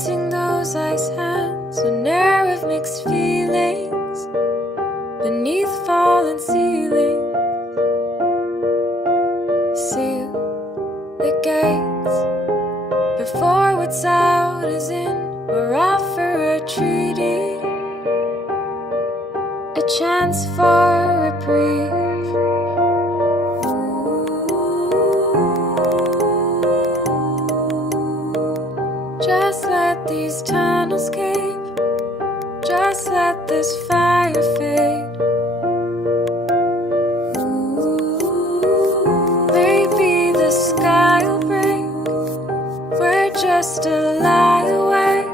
wanting those ice hands, an air of mixed feelings beneath fallen ceilings. Seal the gates before what's out is in, or offer a treaty, a chance for reprieve. Just let these tunnels cave, just let this fire fade. Maybe the sky will break, we're just a lie away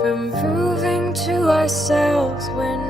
from proving to ourselves we're